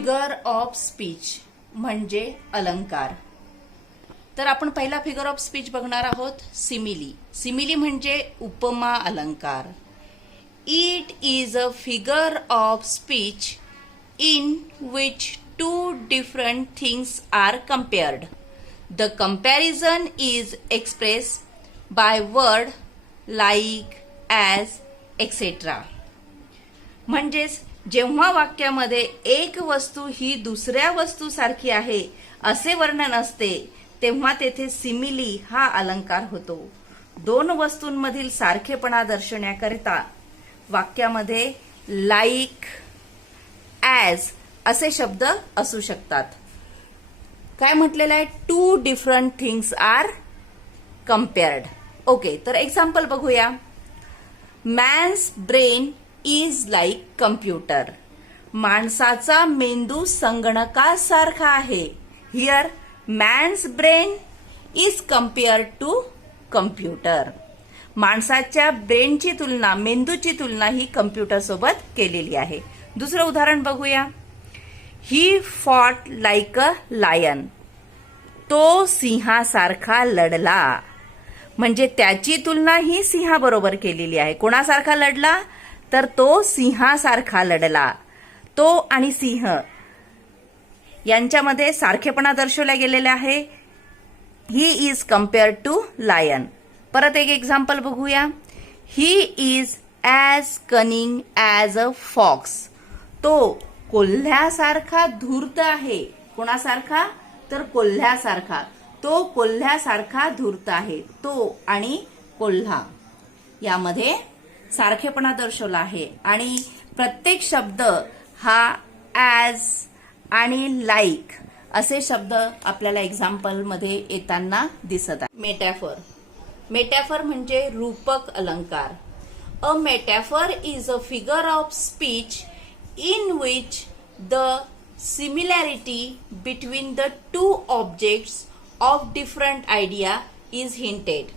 Figure of speech म्हणजे अलंकार. तर आपण पहिला फिगर ऑफ स्पीच बघणार आहोत सिमिली. सिमिली म्हणजे उपमा अलंकार. It is a figure of speech in which two different things are compared. The comparison is expressed by word like, as, etc. म्हणजेच जेव्हा वाक्यामध्ये एक वस्तू ही दुसऱ्या वस्तूसारखी आहे असे वर्णन असते तेव्हा तेथे सिमिली हा अलंकार होतो. दोन वस्तूंमधील सारखेपणा दर्शवण्याकरिता वाक्यामध्ये लाईक, ॲज असे शब्द असू शकतात. काय म्हटलेलं आहे? Two different things are compared. Okay, तर एक्झाम्पल बघूया. Man's brain is like computer. माणसाचा मेंदू संगणकासारखा आहे. Here man's brain is compared to computer. माणसाच्या ब्रेनची तुलना, मेंदूची तुलना ही कम्प्युटर सोबत केलेली आहे. दुसरं उदाहरण बघूया. He fought like a lion. तो सिंहासारखा लढला. म्हणजे त्याची तुलना ही सिंहाबरोबर केलेली आहे. कोणासारखा लढला? तर तो सिंहासारखा लढला. तो आणि सिंह यांच्यामध्ये सारखेपणा दर्शवला गेलेला आहे. He is compared to lion. परत एक एक्झाम्पल बघूया. He is as cunning as a fox. तो कोल्ह्यासारखा धूर्त आहे. कोणासारखा? तर कोल्ह्यासारखा. तो कोल्ह्यासारखा धूर्त आहे. तो आणि कोल्हा यामध्ये सारखेपणा दर्शवला आहे. आणि प्रत्येक शब्द हा ॲज आणि लाईक असे शब्द आपल्याला एक्झाम्पल मध्ये येताना दिसत आहे. मेटॅफर. मेटॅफर म्हणजे रूपक अलंकार. A metaphor is a figure of speech in which the similarity between the two objects of different idea is hinted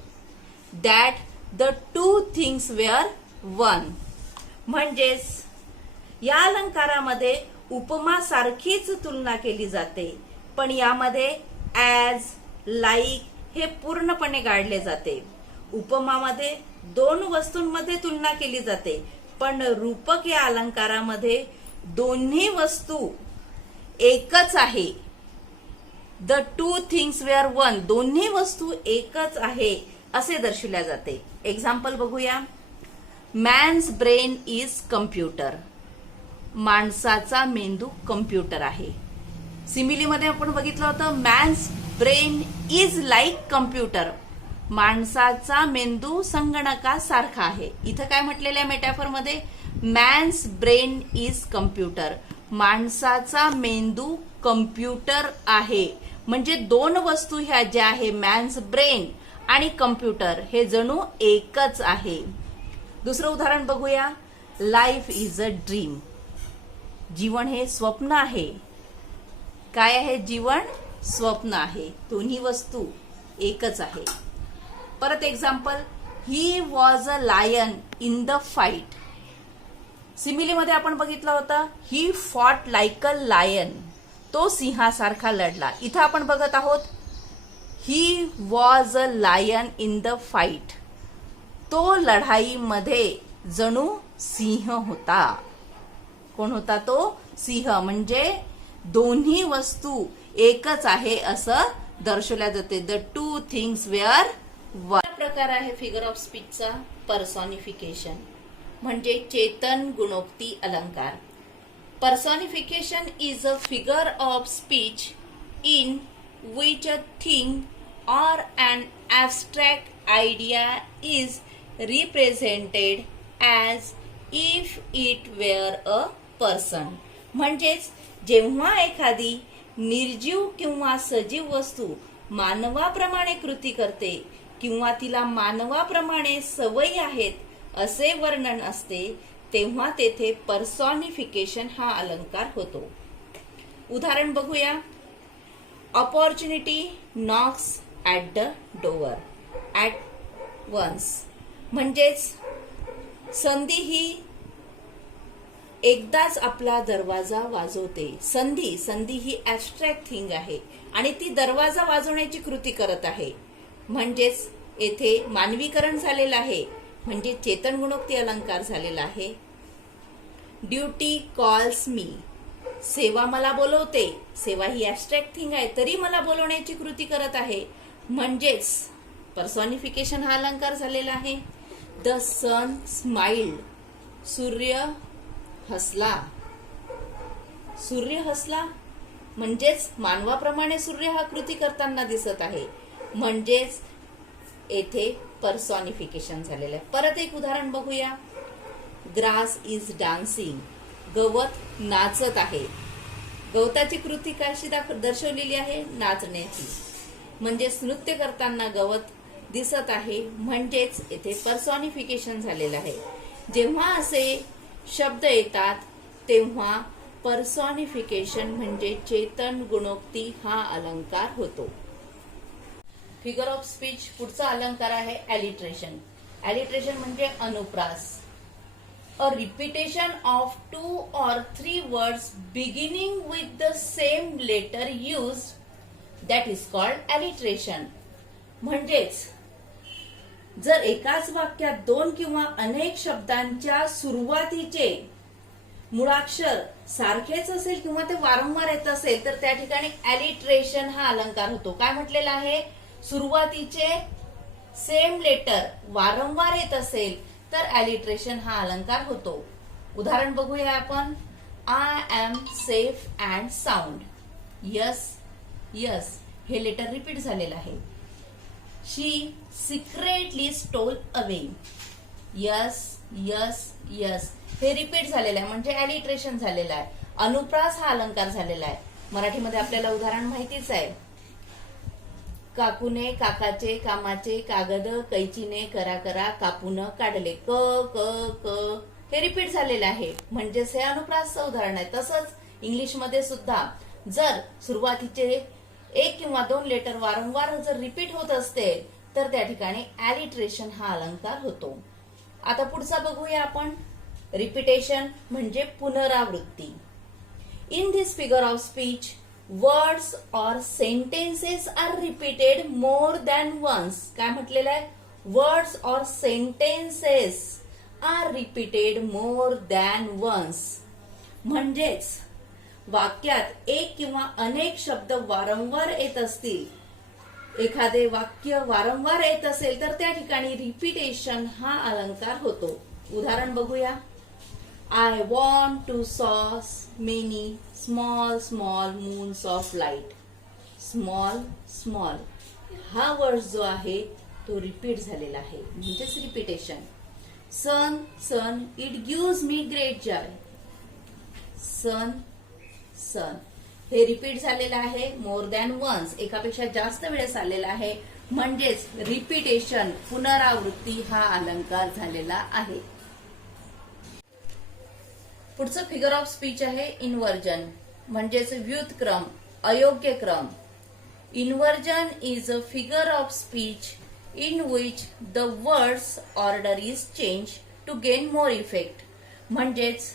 that the two things were one. म्हणजेच या अलंकारामध्ये उपमा सारखीच तुलना केली जाते, पण यामध्ये ॲज, लाईक हे पूर्णपणे गाळले जाते. उपमामध्ये दोन वस्तूंमध्ये तुलना केली जाते, पण रूपक या अलंकारामध्ये दोन्ही वस्तू एकच आहे. The two things were one. दोन्ही वस्तू एकच आहे असे दर्शवल्या जाते. एक्झाम्पल बघूया. Man's brain is computer. माणसाचा मेंदू कम्प्युटर आहे. सिमिलीमध्ये आपण बघितलं होतं man's brain is like computer. माणसाचा मेंदू संगणकासारखा आहे. इथं काय म्हटलेलं आहे मेटॅफरमध्ये? Man's brain is computer. माणसाचा मेंदू कम्प्युटर आहे. म्हणजे दोन वस्तू ह्या ज्या आहे मॅन्स ब्रेन आणि कम्प्युटर हे जणू एकच आहे. दुसरं उदाहरण बघूया. Life is a dream. जीवन हे स्वप्न आहे. काय आहे? जीवन स्वप्न आहे. दोन्ही वस्तू एकच आहे. परत example. He was a lion in the fight. सिमिलीमध्ये आपण बघितलं होतं he fought like a lion. तो सिंहासारखा लढला. इथं आपण बघत आहोत he was a lion in the fight. तो लढाईमध्ये जणू सिंह होता. कोण होता तो? सिंह. म्हणजे दोन्ही वस्तू एकच आहे असं दर्शवल्या जाते. The two things were one. प्रकार आहे फिगर ऑफ स्पीचचा पर्सॉनिफिकेशन म्हणजे चेतन गुणोक्ती अलंकार. पर्सॉनिफिकेशन is a figure of speech in which a thing or an abstract idea is represented as if it were a person. म्हणजेच जेव्हा एखादी निर्जीव किंवा सजीव वस्तू मानवाप्रमाणे कृती करते किंवा तिला मानवाप्रमाणे सवयी आहेत असे वर्णन असते तेव्हा तेथे पर्सॉनिफिकेशन हा अलंकार होतो. उदाहरण बघूया. Opportunity knocks at the door at once. म्हणजेच संधी ही एकदाच आपला दरवाजा वाजवते. संधी, संधी ही ऍबस्ट्रॅक्ट थिंग आहे आणि ती दरवाजा वाजवण्याची कृती करत आहे. म्हणजेच येथे मानवीकरण झालेलं आहे, म्हणजे चेतन गुणोक्ती अलंकार झालेला आहे. ड्युटी कॉल्स मी, सेवा मला बोलवते. सेवा ही ऍबस्ट्रॅक्ट थिंग आहे, तरी मला बोलवण्याची कृती करत आहे, म्हणजेच पर्सॉनिफिकेशन हा अलंकार झालेला आहे. द सन स्माइल्ड, सूर्य हसला. सूर्य हसला म्हणजेच मानवाप्रमाणे सूर्य हा कृती करताना दिसत आहे, म्हणजेच येथे पर्सॉनिफिकेशन झालेलं आहे. परत एक उदाहरण बघूया. ग्रास इज डान्सिंग, गवत नाचत आहे. गवताची कृती कशी दर्शवलेली आहे? नाचण्याची, म्हणजेच नृत्य करताना गवत दिसत आहे, म्हणजेच येथे पर्सॉनिफिकेशन झालेलं आहे. जेव्हा असे शब्द येतात तेव्हा पर्सॉनिफिकेशन म्हणजे चेतन गुणोक्ती हा अलंकार होतो. फिगर ऑफ स्पीच पुढचा अलंकार आहे ॲलिट्रेशन. ॲलिट्रेशन म्हणजे अनुप्रास. अ repetition of 2 or 3 words beginning with the same letter used, that is called alliteration. म्हणजेच जर एकाच वाक्यात 2 किंवा अनेक शब्दांच्या सुरुवातीचे मुळाक्षर सारखेच असेल किंवा ते वारंवार येत असेल तर त्या ठिकाणी ॲलिट्रेशन हा अलंकार होतो. काय म्हटलेलं आहे? सुरुवातीचे सेम लेटर वारंवार येत असेल तर ॲलिट्रेशन हा अलंकार होतो. उदाहरण बघूया आपण. I am safe and sound. Yes yes हे लेटर रिपीट झालेलं आहे. She secretly stole away. Yes yes yes हे रिपीट झालेलं आहे, म्हणजे ॲलिट्रेशन झालेलं आहे. अनुप्रास हा अलंकार झालेला आहे. मराठीमध्ये आपल्याला उदाहरण माहितीच आहे. काकूने काकाचे कामाचे कागद कैचीने करा करा कापून काढले. क क क हे रिपीट झालेलं आहे, म्हणजेच हे अनुप्रासचं उदाहरण आहे. तसंच इंग्लिशमध्ये सुद्धा जर सुरुवातीचे 1 किंवा 2 लेटर वारंवार जर रिपीट होत असते तर त्या ठिकाणी ॲलिट्रेशन हा अलंकार होतो. आता पुढचा बघूया आपण. रिपिटेशन म्हणजे पुनरावृत्ती. In this figure of speech words or sentences are repeated more than once. काय म्हटलेलं आहे? Words or sentences are repeated more than once. म्हणजेच वाक्यात 1 किंवा अनेक शब्द वारंवार येत असतील, एखादे वाक्य वारंवार येत असेल तर त्या ठिकाणी रिपीटेशन हा अलंकार होतो. उदाहरण बघूया. I want to saw many small small moons of light. Small small हा वर्ड जो आहे तो रिपीट झालेला आहे, म्हणजेच repetition. Sun sun it gives me great joy. Sun sun हे रिपीट झालेलं आहे मोर दॅन वन्स, एकापेक्षा जास्त वेळेस आलेला आहे, म्हणजेच रिपीटेशन पुनरावृत्ती हा अलंकार झालेला आहे. पुढचं फिगर ऑफ स्पीच आहे इन्व्हर्जन, म्हणजेच व्युत्क्रम, अयोग्य क्रम. Inversion is a figure of speech in which the words order is change to gain more effect. म्हणजेच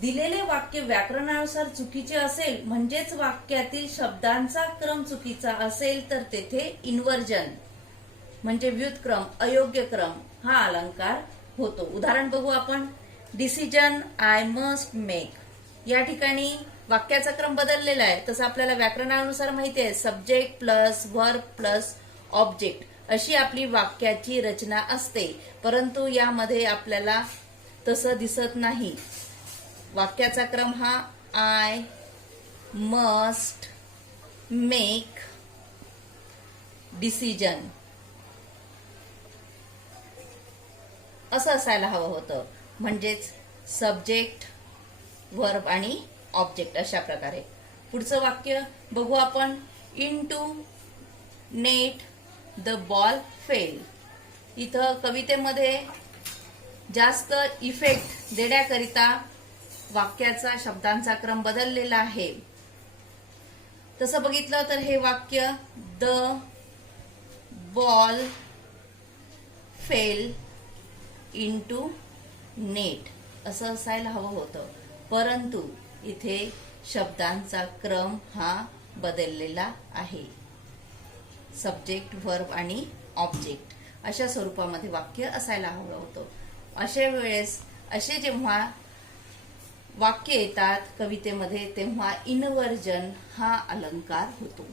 दिलेले वाक्य व्याकरणानुसार चुकीचे असेल, म्हणजेच वाक्यातील शब्दांचा क्रम चुकीचा असेल तर तेथे इन्व्हर्जन म्हणजे व्युत्क्रम, अयोग्य क्रम हा अलंकार होतो. उदाहरण बघू आपण. Decision I must make. या ठिकाणी वाक्याचा क्रम बदललेला आहे. तसं आपल्याला व्याकरणानुसार माहिती आहे, subject plus verb plus object अशी आपली वाक्याची रचना असते, परंतु यामध्ये आपल्याला तसं दिसत नाही. वाक्याचा क्रम हा आय मस्ट मेक डिसिजन असं असायला हवं होतं, म्हणजेच सब्जेक्ट वर्ब आणि ऑब्जेक्ट अशा प्रकारे. पुढचं वाक्य बघू आपण. Into net the ball fail. इथं कवितेमध्ये जास्त इफेक्ट देण्याकरिता वाक्याचा शब्दांचा क्रम बदललेला आहे. तसं बघितलं तर हे वाक्य the ball fail into net असं असायला हवं होतं, परंतु इथे शब्दांचा क्रम हा बदललेला आहे. सब्जेक्ट, व्हर्ब आणि ऑब्जेक्ट अशा स्वरूपामध्ये वाक्य असायला हवं होतं. अशा वेळेस असे जेव्हा वाक्य येतात कवितेमध्ये तेव्हा इनवर्जन हा अलंकार होतो.